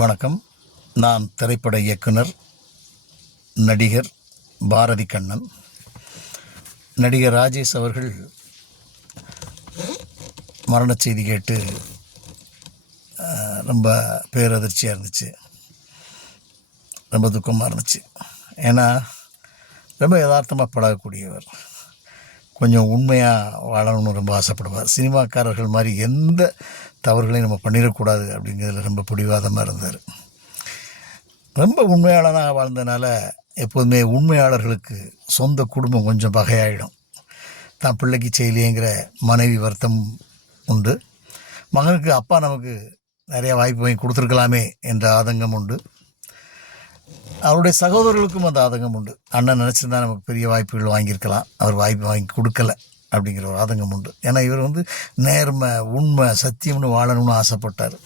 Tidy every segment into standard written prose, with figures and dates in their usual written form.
வணக்கம். நான் திரைப்பட இயக்குனர், நடிகர் பாரதி கண்ணன். நடிகர் ராஜேஷ் அவர்கள் மரண செய்தி கேட்டு ரொம்ப பேரதிர்ச்சியாக இருந்துச்சு, ரொம்ப துக்கமாக இருந்துச்சு. ஏன்னா ரொம்ப யதார்த்தமாக பழகக்கூடியவர், கொஞ்சம் உண்மையாக வாழணும்னு ரொம்ப ஆசைப்படுவார். சினிமாக்காரர்கள் மாதிரி எந்த தவறுகளையும் நம்ம பண்ணிடக்கூடாது அப்படிங்கிறதுல ரொம்ப பிடிவாதமாக இருந்தார். ரொம்ப உண்மையாளனாக வாழ்ந்தனால எப்போதுமே உண்மையாளர்களுக்கு சொந்த குடும்பம் கொஞ்சம் பகையாயிடும். தான் பிள்ளைக்கு செய்யலையேங்கிற மனைவி வருத்தம் உண்டு. மகனுக்கு அப்பா நமக்கு நிறையா வாய்ப்பு வாங்கி கொடுத்துருக்கலாமே என்ற ஆதங்கம் உண்டு. அவருடைய சகோதரர்களுக்கும் அந்த ஆதங்கம் உண்டு. அண்ணன் நினச்சிருந்தா நமக்கு பெரிய வாய்ப்புகள் வாங்கியிருக்கலாம், அவர் வாய்ப்பு வாங்கி கொடுக்கல அப்படிங்கிற ஒரு ஆதங்கம் உண்டு. ஏன்னா இவர் நேர்மை, உண்மை, சத்தியம்னு வாழணும்னு ஆசைப்பட்டார்.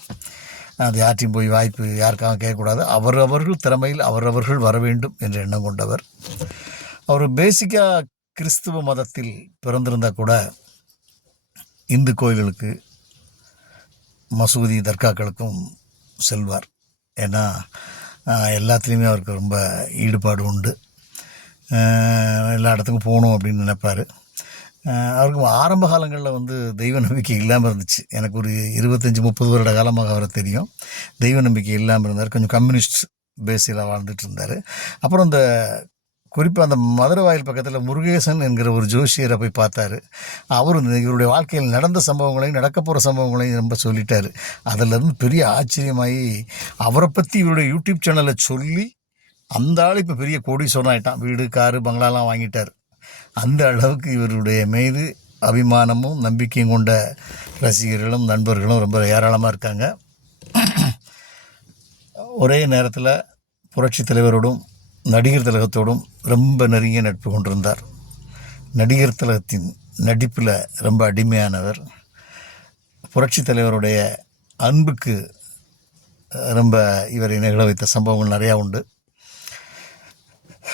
அது யார்ட்டையும் போய் வாய்ப்பு யாருக்காக கேட்கக்கூடாது, அவர்கள் திறமையில் அவரவர்கள் வர வேண்டும் என்ற எண்ணம் கொண்டவர். அவர் பேசிக்காக கிறிஸ்துவ மதத்தில் பிறந்திருந்தால் கூட இந்து கோயில்களுக்கு, மசூதி, தர்காக்களுக்கும் செல்வார். ஏன்னா எல்லாத்துலேயுமே அவருக்கு ரொம்ப ஈடுபாடு உண்டு. எல்லா இடத்துக்கும் போகணும் அப்படின்னு நினைப்பார். அவருக்கு ஆரம்ப காலங்களில் தெய்வ நம்பிக்கை இல்லாமல் இருந்துச்சு. எனக்கு ஒரு 25-30 வருட காலமாக அவரை தெரியும். தெய்வ நம்பிக்கை இல்லாமல் இருந்தார். கொஞ்சம் கம்யூனிஸ்ட் பேஸில் வாழ்ந்துட்டு இருந்தார். அப்புறம் இந்த குறிப்பாக அந்த மதுரை வாயில் பக்கத்தில் முருகேசன் என்கிற ஒரு ஜோசியரை போய் பார்த்தாரு. அவர் இவருடைய வாழ்க்கையில் நடந்த சம்பவங்களையும் நடக்க போகிற சம்பவங்களையும் ரொம்ப சொல்லிட்டார். அதிலிருந்து பெரிய ஆச்சரியமாகி அவரை பற்றி இவருடைய யூடியூப் சேனலை சொல்லி அந்த ஆள் இப்போ பெரிய கோடீஸ்வரன் ஆகிட்டான். வீடு, காரு, பங்களாலாம் வாங்கிட்டார். அந்த அளவுக்கு இவருடைய மீது அபிமானமும் நம்பிக்கையும் கொண்ட ரசிகர்களும் நண்பர்களும் ரொம்ப ஏராளமாக இருக்காங்க. ஒரே நேரத்தில் புரட்சித் தலைவரோடும் நடிகர் திலகத்தோடும் ரொம்ப நெருங்கிய நட்பு கொண்டிருந்தார். நடிகர் திலகத்தின் நடிப்பில் ரொம்ப அடிமையானவர். புரட்சித் தலைவருடைய அன்புக்கு ரொம்ப இவரை நிகழ வைத்த சம்பவங்கள் நிறையா உண்டு.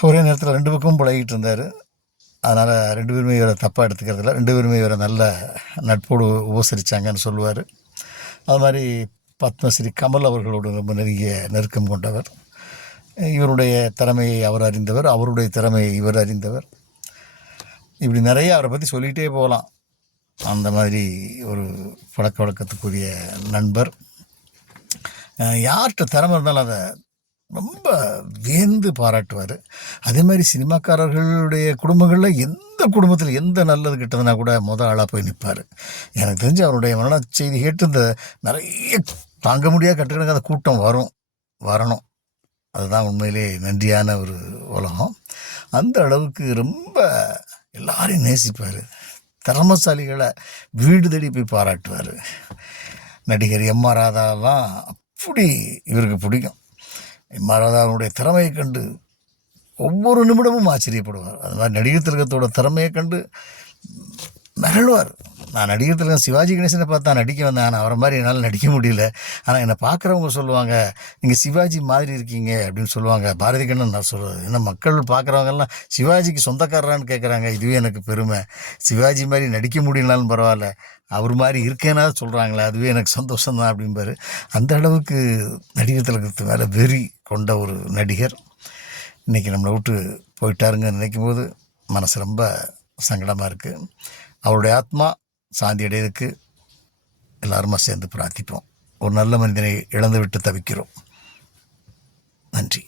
ஒரே நேரத்தில் 2 பக்கமும் பழகிட்டு இருந்தார். அதனால் 2 பேருமே இவரை தப்பாக எடுத்துக்கிறதில்ல. 2 பேருமே இவரை நல்ல நட்போடு உபசரித்தாங்கன்னு சொல்லுவார். அது மாதிரி பத்மஸ்ரீ கமல் அவர்களோடு ரொம்ப நெருக்கம் கொண்டவர். இவருடைய திறமையை அவர் அறிந்தவர், அவருடைய திறமையை இவர் அறிந்தவர். இப்படி நிறைய அவரை பற்றி சொல்லிகிட்டே போகலாம். அந்த மாதிரி ஒரு பழக்க வழக்கத்துக்குரிய நண்பர். யார்கிட்ட திறமை இருந்தாலும் அதை ரொம்ப வியந்து பாராட்டுவார். அதே மாதிரி சினிமாக்காரர்களுடைய குடும்பங்களில் எந்த குடும்பத்தில் எந்த நல்லது கிட்டதுன்னா கூட ஆளாக போய் நிற்பார். எனக்கு தெரிஞ்சு அவருடைய மரண செய்தி கேட்டு இந்த நிறைய தாங்க முடியாத கட்டுக்கணக்காத கூட்டம் வரணும். அதுதான் உண்மையிலே நன்றியான ஒரு உலகம். அந்த அளவுக்கு ரொம்ப எல்லாரையும் நேசிப்பார். திறமசாலிகளை வீடு தேடி போய் பாராட்டுவார். நடிகர் எம்.ஆர். ராதாவெல்லாம் அப்படி இவருக்கு பிடிக்கும். எம்.ஆர். ராதாவுடைய திறமையை கண்டு ஒவ்வொரு நிமிடமும் ஆச்சரியப்படுவார். அது மாதிரி நடிகர் திலகத்தோட திறமையை கண்டு மிரளுவார். நான் நடிகர் திலகம் சிவாஜி கணேசனை பார்த்தா நடிக்க வந்தேன், ஆனால் அவரை மாதிரி என்னால் நடிக்க முடியல. ஆனால் என்னை பார்க்குறவங்க சொல்லுவாங்க, நீங்கள் சிவாஜி மாதிரி இருக்கீங்க அப்படின்னு சொல்லுவாங்க. பாரதி கண்ணன் நான் சொல்கிறது, ஏன்னா மக்கள் பார்க்குறவங்கெல்லாம் சிவாஜிக்கு சொந்தக்காரரான்னு கேட்குறாங்க. இதுவே எனக்கு பெருமை. சிவாஜி மாதிரி நடிக்க முடியலனாலும் பரவாயில்ல, அவர் மாதிரி இருக்கேன்னா சொல்கிறாங்களே, அதுவே எனக்கு சந்தோஷம்தான் அப்படிம்பார். அந்த அளவுக்கு நடிகர் திலகத்து மேலே வெறி கொண்ட ஒரு நடிகர் இன்றைக்கி நம்மளை விட்டு போயிட்டாருங்க நினைக்கும் போது மனசு ரொம்ப சங்கடமாக இருக்குது. அவருடைய ஆத்மா சாந்தி அடையதுக்கு எல்லாருமா சேர்ந்து பிரார்த்திப்போம். ஒரு நல்ல மனிதனை இழந்து விட்டு தவிக்கிறோம். நன்றி.